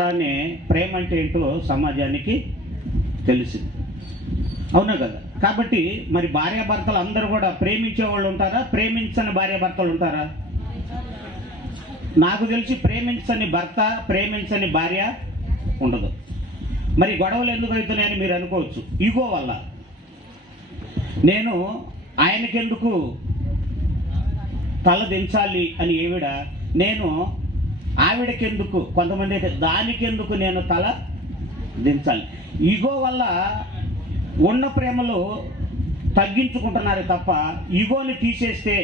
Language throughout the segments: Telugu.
అలానే ప్రేమ అంటే ఏంటో సమాజానికి తెలిసింది. అవునా కదా? కాబట్టి మరి భార్యాభర్తలు అందరూ కూడా ప్రేమించే వాళ్ళు ఉంటారా? ప్రేమించని భార్యాభర్తలు ఉంటారా? నాకు తెలిసి ప్రేమించని భర్త ప్రేమించని భార్య ఉండదు. మరి గొడవలు ఎందుకు అవుతున్నాయని మీరు అనుకోవచ్చు. ఈగో వల్ల. నేను ఆయనకెందుకు తల దించాలి అని ఏవిడ నేను ఆవిడకెందుకు? కొంతమంది అయితే దానికెందుకు నేను తల దించాలి? ఈగో వల్ల ఉన్న ప్రేమలు తగ్గించుకుంటున్నారు తప్ప ఈగోని తీసేస్తే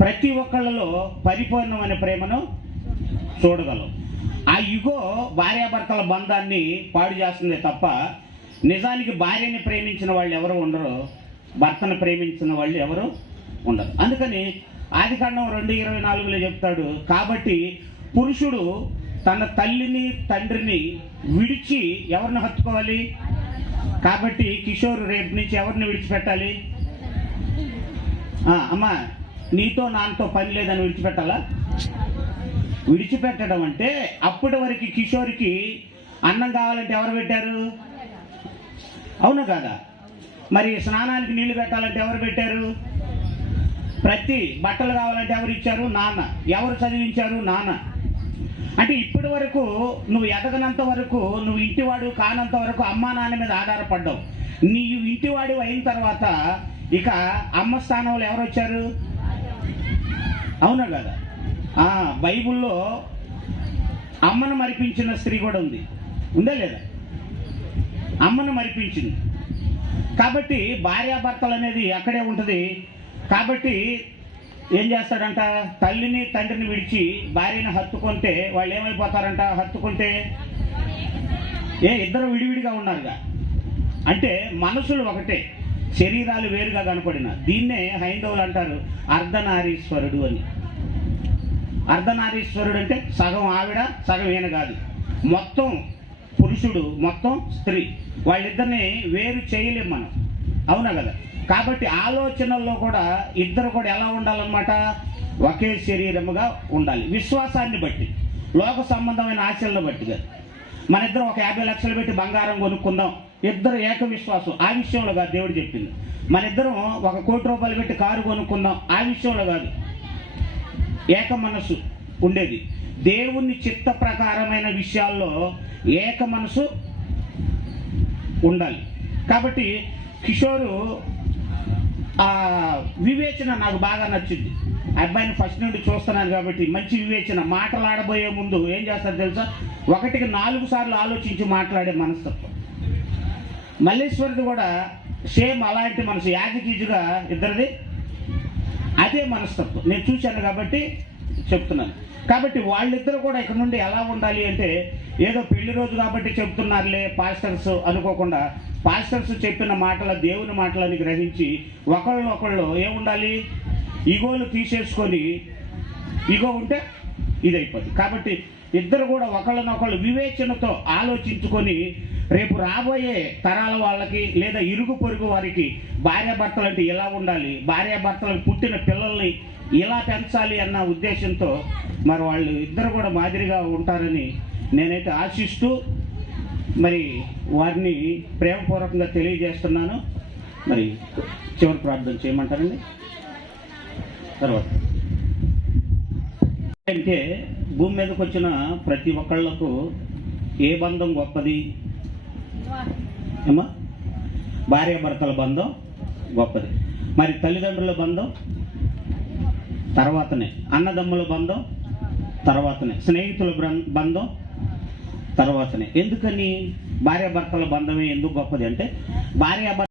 ప్రతి ఒక్కళ్ళలో పరిపూర్ణమైన ప్రేమను చూడగలం. ఆ ఈగో భార్యాభర్తల బంధాన్ని పాడు చేస్తుంది తప్ప నిజానికి భార్యని ప్రేమించిన వాళ్ళు ఎవరు ఉండరు భర్తను ప్రేమించిన వాళ్ళు ఎవరు ఉండరు. అందుకని ఆదికాండం రెండు ఇరవై నాలుగులో చెప్తాడు. కాబట్టి పురుషుడు తన తల్లిని తండ్రిని విడిచి ఎవరిని హత్తుకోవాలి? కాబట్టి కిషోర్ రేపు నుంచి ఎవరిని విడిచిపెట్టాలి? అమ్మా నీతో నాన్నతో పని లేదని విడిచిపెట్టాలా? విడిచిపెట్టడం అంటే అప్పటి వరకు కిషోర్కి అన్నం కావాలంటే ఎవరు పెట్టారు? అవును కదా? మరి స్నానానికి నీళ్ళు పెట్టాలంటే ఎవరు పెట్టారు? ప్రతి బట్టలు కావాలంటే ఎవరు ఇచ్చారు? నాన్న. ఎవరు చదివించారు? నాన్న. అంటే ఇప్పటి వరకు నువ్వు ఎదగనంత వరకు నువ్వు ఇంటివాడు కానంత వరకు అమ్మా నాన్న మీద ఆధారపడ్డావు. నీ ఇంటివాడు అయిన తర్వాత ఇక అమ్మ స్థానంలో ఎవరు వచ్చారు? అవునా కదా? బైబుల్లో బైబిల్లో అమ్మను మరిపించిన స్త్రీ కూడా ఉంది. ఉందా లేదా? అమ్మను మరిపించింది. కాబట్టి భార్యాభర్తలు అనేది అక్కడే ఉంటుంది. కాబట్టి ఏం చేస్తాడంట తల్లిని తండ్రిని విడిచి భార్యను హత్తుకుంటే వాళ్ళు ఏమైపోతారంట? హత్తుకుంటే? ఏ ఇద్దరు విడివిడిగా ఉన్నారుగా. అంటే మనసులు ఒకటే శరీరాలు వేరుగా కనపడిన. దీన్నే హైందవులు అంటారు అర్ధనారీశ్వరుడు అని. అర్ధనారీశ్వరుడు అంటే సగం ఆవిడ సగం ఈయన కాదు. మొత్తం పురుషుడు మొత్తం స్త్రీ. వాళ్ళిద్దరిని వేరు చేయలేం మనం. అవునా కదా? కాబట్టి ఆలోచనల్లో కూడా ఇద్దరు కూడా ఎలా ఉండాలన్నమాట? ఒకే శరీరముగా ఉండాలి. విశ్వాసాన్ని బట్టి లోక సంబంధమైన ఆశలను బట్టి కాదు మన ఇద్దరు ఒక యాభై లక్షలు పెట్టి బంగారం కొనుక్కుందాం. ఇద్దరు ఏక విశ్వాసం ఆ విషయంలో కాదు దేవుడు చెప్పింది. మన ఇద్దరం ఒక కోటి రూపాయలు పెట్టి కారు కొనుక్కుందాం. ఆ విషయంలో కాదు. ఏక మనసు ఉండేది. దేవుని చిత్త ప్రకారమైన విషయాల్లో ఏక మనసు ఉండాలి. కాబట్టి కిషోరు వివేచన నాకు బాగా నచ్చింది. ఆ అబ్బాయిని ఫస్ట్ నుండి చూస్తున్నాను కాబట్టి మంచి వివేచన. మాట్లాడబోయే ముందు ఏం చేస్తారు తెలుసా? ఒకటికి నాలుగు సార్లు ఆలోచించి మాట్లాడే మనస్తత్వం. మల్లేశ్వరిది కూడా సేమ్ అలాంటి మనసు. యాజకీజుగా ఇద్దరిది అదే మనస్తత్వం. నేను చూశాను కాబట్టి చెప్తున్నాను. కాబట్టి వాళ్ళిద్దరు కూడా ఇక్కడ నుండి ఎలా ఉండాలి అంటే ఏదో పెళ్ళి రోజు కాబట్టి చెప్తున్నారులే పాస్టర్స్ అనుకోకుండా. పాస్టర్స్ చెప్పిన మాటల దేవుని మాటలని గ్రహించి ఒకళ్ళు ఒకళ్ళు ఏముండాలి ఇగోలు తీసేసుకొని ఇగో ఉంటే ఇదైపోద్ది. కాబట్టి ఇద్దరు కూడా ఒకళ్ళనొకళ్ళు వివేచనతో ఆలోచించుకొని రేపు రాబోయే తరాల వాళ్ళకి లేదా ఇరుగు పొరుగు వారికి భార్యాభర్తలు అంటే ఇలా ఉండాలి? భార్యాభర్తలకు పుట్టిన పిల్లల్ని ఇలా పెంచాలి అన్న ఉద్దేశంతో మరి వాళ్ళు ఇద్దరు కూడా మాదిరిగా ఉంటారని నేనైతే ఆశిస్తూ మరి వారిని ప్రేమపూర్వకంగా తెలియజేస్తున్నాను. మరి చివరి ప్రార్థన చేయమంటారండి. తర్వాత. అంటే భూమి మీదకి వచ్చిన ప్రతి ఒక్కళ్ళకు ఏ బంధం గొప్పది? ఏమా భార్యాభర్తల బంధం గొప్పది. మరి తల్లిదండ్రుల బంధం? తర్వాతనే అన్నదమ్ముల బంధం తర్వాతనే స్నేహితుల బ్రం- బంధం తర్వాతనే. ఎందుకని? భార్యాభర్తల బంధమే ఎందుకు గొప్పది అంటే భార్యాభర్త